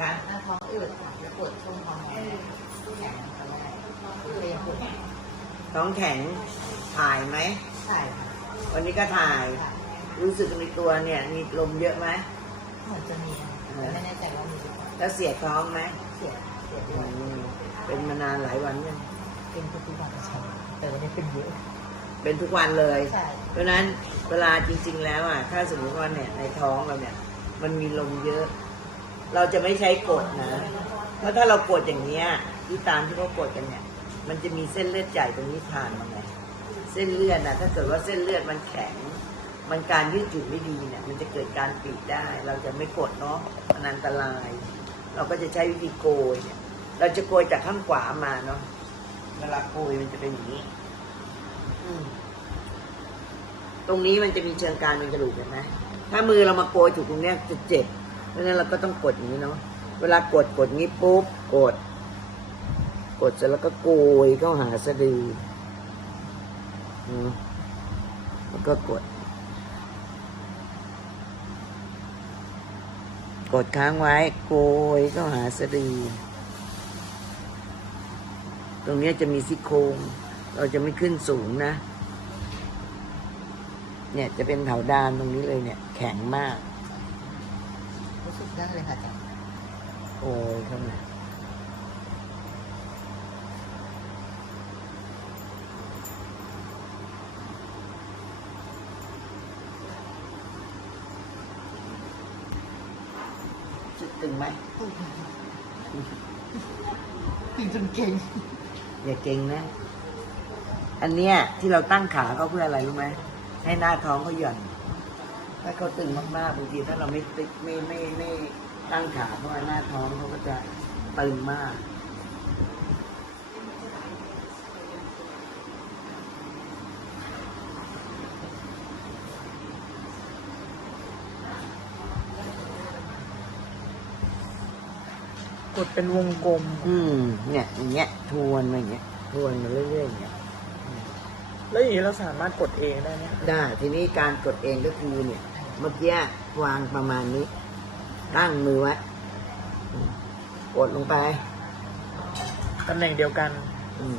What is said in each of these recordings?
คะถ้าท้องอืดแล้วปวดช่วงท้องแข็งท้องแข็งถ่ายไหมถ่ายวันนี้ก็ถ่าย รู้สึกในตัวเนี่ยมีลมเยอะไหมเหมือนจะมีไม่แน่ใจว่ามีแล้วเสียท้องไหมเสียเป็นมานานหลายวันยังเป็นทุกวันใช่แต่วันนี้เป็นเยอะเป็นทุกวันเลย เพราะนั้นเวลาจริง ๆ แล้วอะ ถ้าสมมติว่าเนี่ยในท้องเราเนี่ย มันมีลมเยอะ เราจะไม่ใช้กดนะ เพราะถ้าเรากดอย่างเนี้ยที่ตามที่เขากดกันเนี่ย มันจะมีเส้นเลือดใหญ่ตรงนี้ผ่านมาไงเส้นเลือดนะถ้าเกิดว่าเส้นเลือดมันแข็ง มันการยืดหยุ่นไม่ดีเนี่ย มันจะเกิดการปีดได้ เราจะไม่กดเนาะมันอันตราย เราก็จะใช้วิธีโกยเนี่ย เราจะโกยจากข้างขวามาเนาะเวลาโกยมันจะเป็นอย่างนี้ตรงนี้มันจะมีเชิงกานเป็นกระดูกเห็นไหมถ้ามือเรามาโกยถูกตรงเนี้ยจะเจ็บ เพราะนั้นเราก็ต้องกดอย่างนี้เนาะ เวลากดกดงี้ปุ๊บกด กดเสร็จแล้วก็โกยเข้าหาสะดืออืมแล้วก็กด กดค้างไว้โกยเข้าหาสะดือ ตรงนี้จะมีซี่โครงเราจะไม่ขึ้นสูงนะ เนี่ยจะเป็นเถาดานตรงนี้เลยเนี่ย แข็งมาก รู้สึกได้เลยค่ะอาจารย์โอ้ยเข้ามาจุดตึงไหมปีนจนเก่งอย่าเก่งนะ อันเนี้ยที่เราตั้งขาเขาเพื่ออะไรรู้ไหมให้หน้าท้องเขาหย่อน ถ้าเขาตึงมากๆบางทีถ้าเราไม่ติดไม่ไม่ไม่ตั้งขาเพราะว่าหน้าท้องเขาก็จะตึงมากกดเป็นวงกลม อืมเนี่ยอย่างเงี้ยทวนมาอย่างเงี้ยทวนมาเรื่อยๆอย่างเงี้ยแล้วอย่างนี้เราสามารถกดเองได้ไหมได้ทีนี้การกดเองก็คือเนี่ย เมื่อกี้วางประมาณนี้ ตั้งมือไว้อืมกดลงไปตำแหน่งเดียวกัน อืม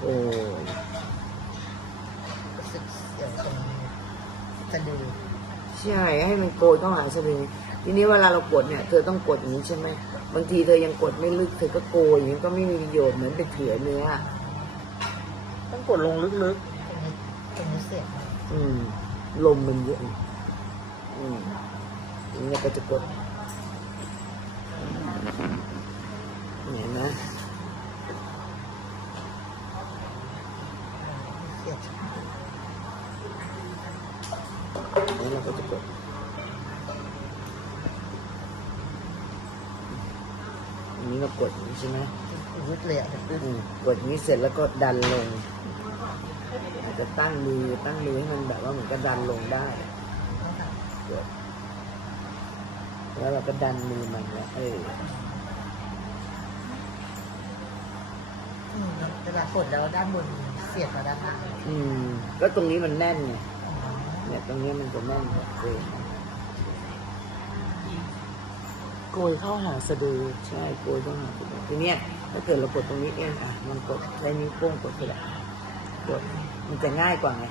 โอ้ยรู้สึกเสียวตรงสะดือใช่ให้มันโกยเข้าหาสะดือทีนี้เวลาเรากดเนี่ยเธอต้องกดอย่างนี้ใช่ไหมบางทีเธอยังกดไม่ลึกเธอก็โกยอย่างนี้ก็ไม่มีประโยชน์เหมือนไปเถื่อเนื้อต้องกดลงลึกตรงนี้ตรงนี้เสียบอืมลมมันเยอะ อืมอย่างนี้ก็จะกดเห็นไหมเสียบแล้วเราก็จะกดอันนี้เรากดอย่างนี้ใช่ไหมรุดเลยอะอืมกดอย่างนี้เสร็จแล้วก็ดันลงอาจจะตั้งมือตั้งมือให้มันแบบว่าเหมือนก็ดันลงได้ กดแล้วเราก็ดันมือมันแล้วเอออืมเวลากดแล้วด้านบนเสียบมาด้านล่างอืมก็ตรงนี้มันแน่นไงเนี่ยตรงนี้มันจะแน่นเออๆโกยเข้าหาสะดือใช่โกยต้องหาจุดทีเนี้ยถ้าเกิดเรากดตรงนี้เองอะ มันกดใช้นิ้วโป้งกดไปแหละกดมันจะง่ายกว่าไง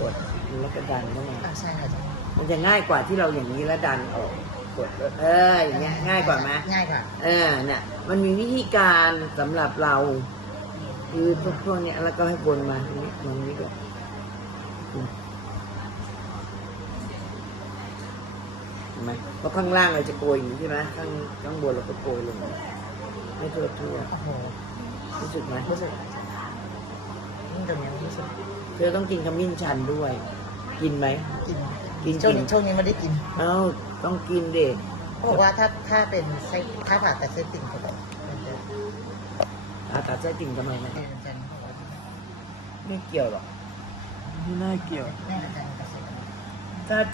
กดแล้วก็ดันเข้ามาอ่าใช่ค่ะอาจารย์มันจะง่ายกว่าที่เราอย่างนี้แล้วดันออกกดเอออย่างเงี้ยง่ายกว่าไหมง่ายกว่าเออเนี่ยมันมีวิธีการสำหรับเราคือพวกพวกเนี้ยแล้วก็ให้วนมาตรงนี้ตรงนี้ด้วยอืมเห็นไหมเพราะข้างล่างเราจะโกยอย่างนี้ใช่ไหมข้างข้างบนเราก็โกยลงให้ทั่วทั่วโอ้โหๆรู้สึกไหมรู้สึกนี่ตรงนี้รู้สึก เธอต้องกินขมิ้นชันด้วย กินไหม กินกินช่วงกินนี้ช่วงนี้ไม่ได้กินเอ้าต้องกินเด็กเขาบอกว่าถ้าถ้าเป็นไส้ถ้าผ่าตัดไส้ติ่งเขาบอกมันจะอาตัดไส้ติ่งทำไมนะเอออาจารย์เขาบอกว่าไม่เกี่ยวหรอกไม่น่าเกี่ยว แม่อาจารย์เกษตรถ้าเกี่ยว